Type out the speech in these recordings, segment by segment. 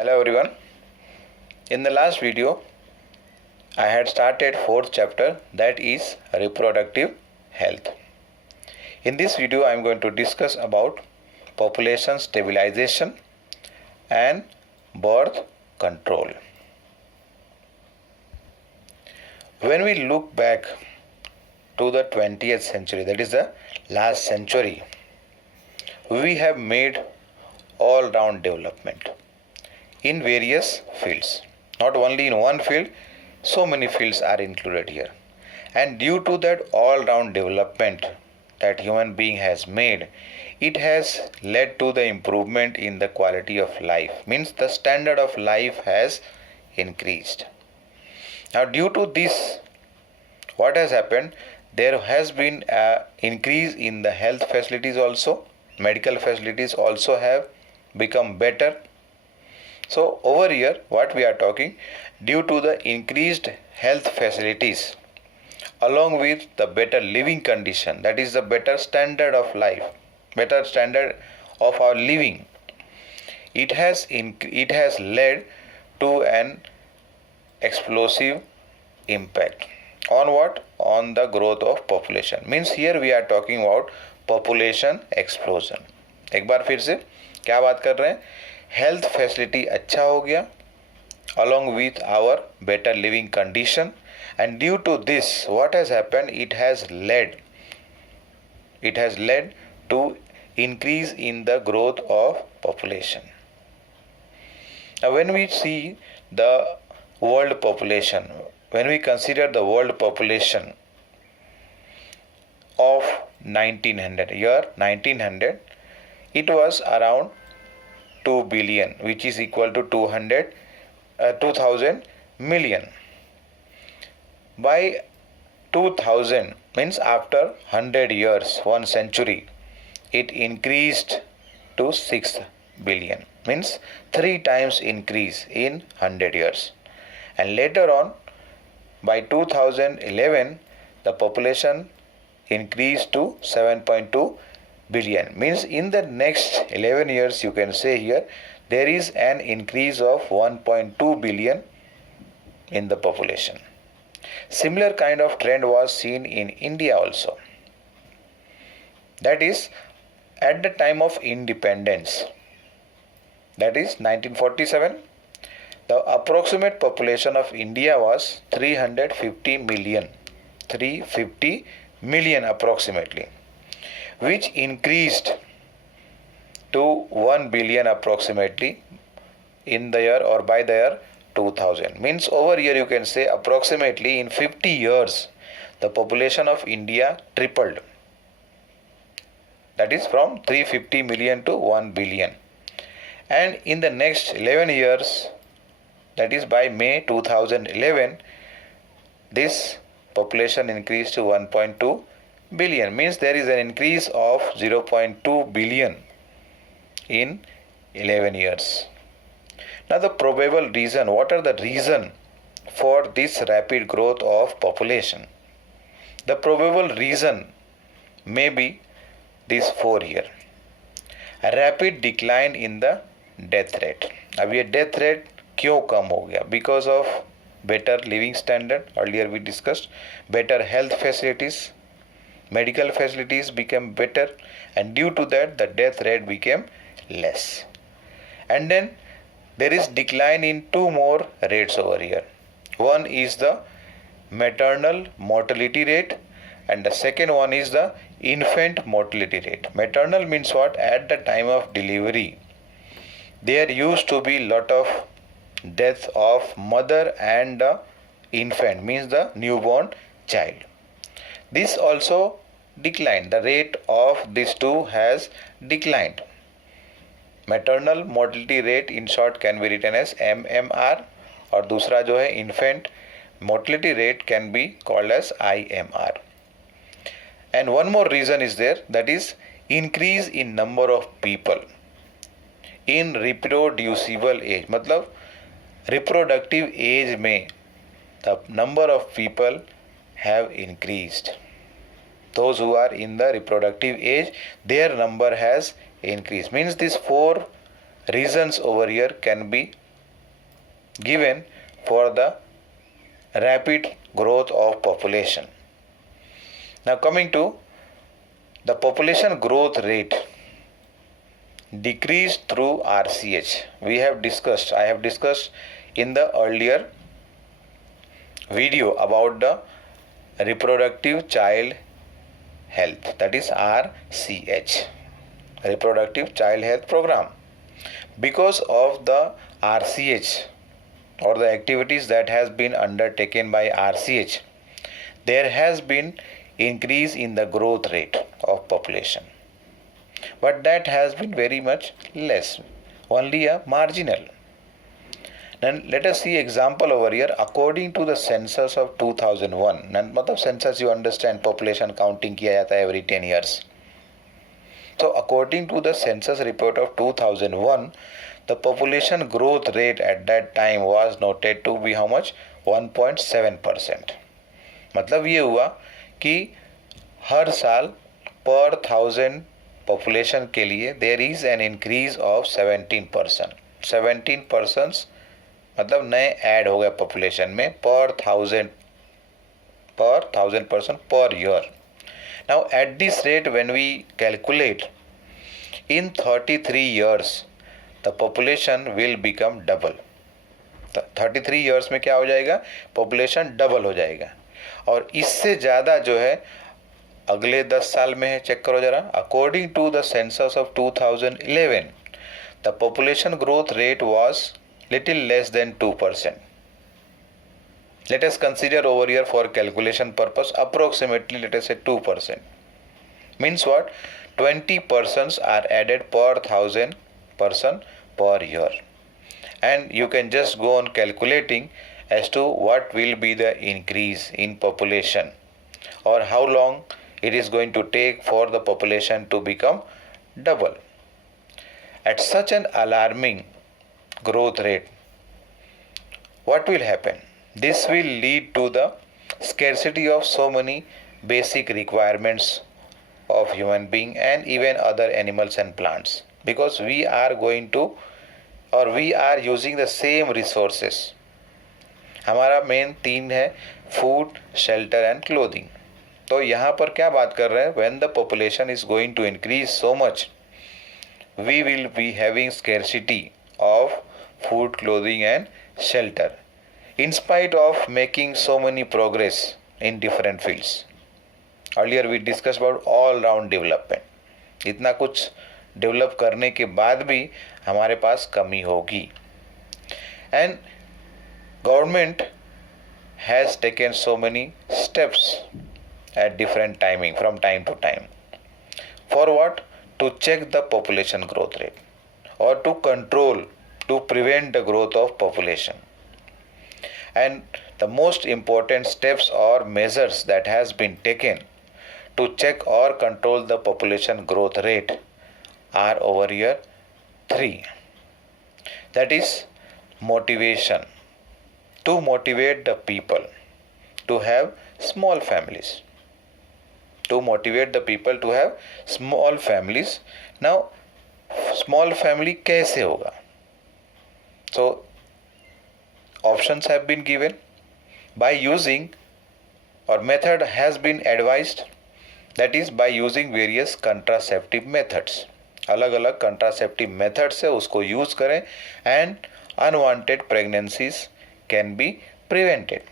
Hello everyone. In the last video, I had started fourth chapter, that is reproductive health. In this video, I am going to discuss about population stabilization and birth control. When we look back to the 20th century, that is the last century, we have made all-round development in various fields. Not only in one field, so many fields are included here. And due to that all-round development that human being has made, it has led to the improvement in the quality of life. Means the standard of life has increased. Now due to this, what has happened? There has been an increase in the health facilities also. Medical facilities also have become better. So over here what we are talking, due to the increased health facilities along with the better living condition, that is the better standard of life, better standard of our living, it has led to an explosive impact on what? On the growth of population. Means here we are talking about population explosion. एक बार फिर से क्या बात कर रहे हैं? Health facility अच्छा हो गया along with our better living condition, and due to this what has happened, it has led to increase in the growth of population. Now when we see the world population, when we consider the world population of 1900, it was around 2 billion, which is equal to 2000 million. By 2000 means after 100 years, 1 century, it increased to 6 billion, means 3 times increase in 100 years. And later on, by 2011, the population increased to 7.2 billion. Means in the next 11 years, you can say here, there is an increase of 1.2 billion in the population. Similar kind of trend was seen in India also. That is, at the time of independence, that is 1947, the approximate population of India was 350 million approximately, which increased to 1 billion approximately in the year or by the year 2000. Means over here you can say approximately in 50 years the population of India tripled. That is from 350 million to 1 billion. And in the next 11 years, that is by May 2011, this population increased to 1.2 billion. Means there is an increase of 0.2 billion in 11 years. Now the probable reason, what are the reason for this rapid growth of population? The probable reason may be this 4 here. A rapid decline in the death rate. अब ये death rate क्यों कम हो गया? Because of better living standard, earlier we discussed, better health facilities, medical facilities became better, and due to that the death rate became less. And then there is decline in 2 more rates over here. One is the maternal mortality rate and the second one is the infant mortality rate. Maternal means what? At the time of delivery, there used to be lot of death of mother and the infant, means the newborn child. This also declined. The rate of these two has declined. Maternal mortality rate in short can be written as MMR, और दूसरा जो है infant mortality rate can be called as IMR. And one more reason is there, that is increase in number of people in reproducible age. मतलब reproductive age में the number of people have increased. Those who are in the reproductive age, their number has increased. Means these 4 reasons over here can be given for the rapid growth of population. Now coming to the population growth rate decreased through RCH. I have discussed in the earlier video about the reproductive child health, that is RCH, reproductive child health program. Because of the RCH or the activities that has been undertaken by RCH, there has been increase in the growth rate of population, but that has been very much less, only a marginal. Then let us see example over here. According to the census of 2001, मतलब census you understand, population counting किया जाता है every 10 years. So according to the census report of 2001, the population growth rate at that time was noted to be how much? 1.7%. मतलब ये हुआ कि हर साल पर 1000 पॉपुलेशन के लिए there is an increase of 17%. 17% मतलब नए ऐड हो गए पॉपुलेशन में पर 1000 person per year. Now at this rate when we calculate in 33 years the population will become double. 33 years में क्या हो जाएगा? पॉपुलेशन डबल हो जाएगा. और इससे ज़्यादा जो है अगले 10 साल में है. चेक करो जरा. According to the census of 2011 the population growth rate was little less than 2%. Let us consider over here for calculation purpose approximately, let us say 2%. Means what? 20 persons are added per 1000 person per year. And you can just go on calculating as to what will be the increase in population or how long it is going to take for the population to become double. At such an alarming growth rate, what will happen? This will lead to the scarcity of so many basic requirements of human being and even other animals and plants, because we are going to or we are using the same resources. हमारा main 3 है, food, shelter and clothing. तो यहाँ पर क्या बात कर रहे हैं? When the population is going to increase so much, we will be having scarcity of food, clothing and shelter in spite of making so many progress in different fields. Earlier we discussed about all round development. इतना कुछ develop करने के बाद भी हमारे पास कमी होगी. And government has taken so many steps at different timing from time to time. For what? To check the population growth rate or to control, to prevent the growth of population. And the most important steps or measures that has been taken to check or control the population growth rate are over here 3. That is motivation. To motivate the people to have small families. To motivate the people to have small families. Now, small family कैसे होगा? So, options have been given by using or method has been advised, that is by using various contraceptive methods. अलग अलग contraceptive methods से उसको use करें and unwanted pregnancies can be prevented.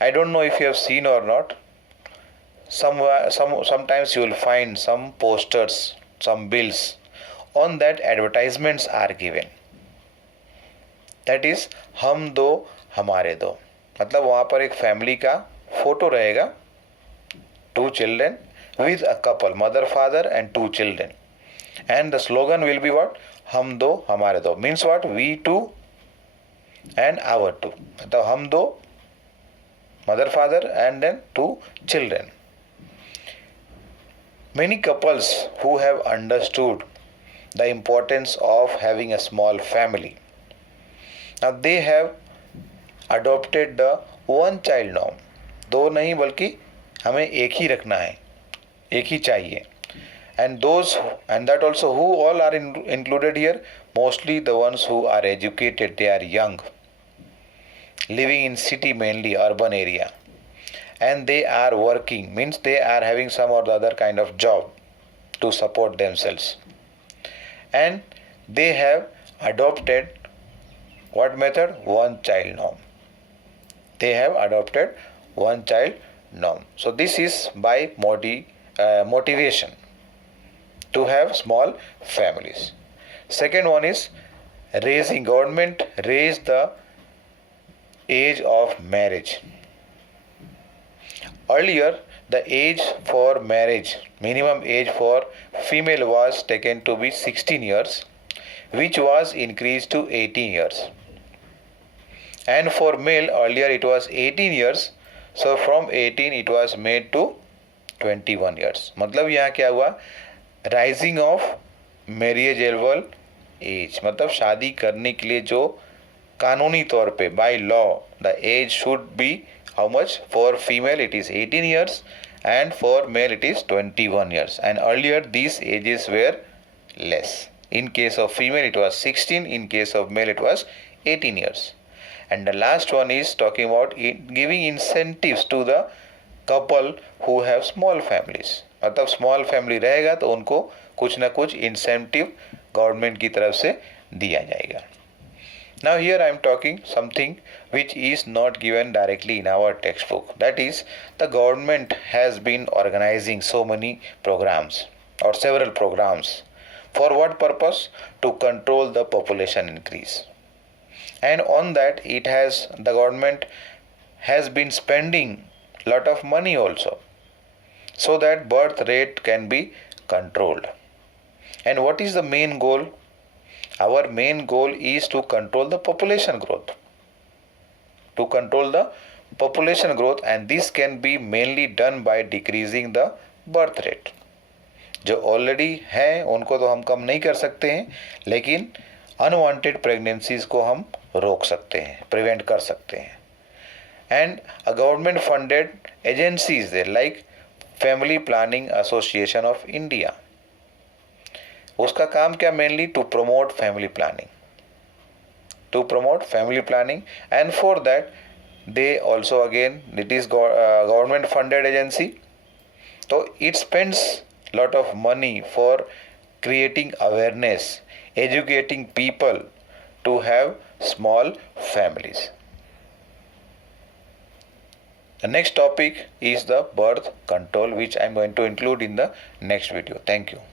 I don't know if you have seen or not. Sometimes you will find some posters, some bills on that advertisements are given. That is हम दो हमारे दो. मतलब वहाँ पर एक family का photo रहेगा, 2 children with a couple, mother, father and 2 children, and the slogan will be what? हम दो हमारे दो. Means what? We two and our two. मतलब हम दो, mother, father and then 2 children. Many couples who have understood the importance of having a small family, now they have adopted the one child norm. 2 नहीं बल्कि हमें एक ही रखना है, एक ही चाहिए. And those and that also who all are included here? mostly the ones who are educated, they are young, living in city, mainly urban area, and they are working, means they are having some or the other kind of job to support themselves, and they have adopted what method? One child norm. They have adopted one child norm. So this is by motivation to have small families. Second one is raising. Government raised the age of marriage. Earlier, the age for marriage, minimum age for female was taken to be 16 years, which was increased to 18 years. And for male, earlier it was 18 years, so from 18 it was made to 21 years. मतलब यहाँ क्या हुआ? Rising of marriageable age, मतलब शादी करने के लिए जो कानूनी तौर पे by law the age should be how much? For female it is 18 years and for male it is 21 years, and earlier these ages were less. In case of female it was 16, in case of male it was 18 years. And the last one is talking about giving incentives to the couple who have small families. मतलब small family रहेगा तो उनको कुछ ना कुछ incentive government की तरफ से दिया जाएगा. Now here I am talking something which is not given directly in our textbook. That is, the government has been organizing so many programs or several programs. For what purpose? To control the population increase. And on that the government has been spending lot of money also, so that birth rate can be controlled. And what is the main goal? Our main goal is to control the population growth. To control the population growth, and this can be mainly done by decreasing the birth rate. जो already हैं उनको तो हम कम नहीं कर सकते हैं, लेकिन अनवांटेड प्रेगनेंसीज को हम रोक सकते हैं, प्रिवेंट कर सकते हैं. And a government funded agencies like family planning association of India, उसका काम क्या? Mainly to promote family planning, to promote family planning. And for that they also again it is government funded agency, तो it spends lot of money for creating awareness, educating people to have small families. The next topic is the birth control, which I am going to include in the next video. Thank you.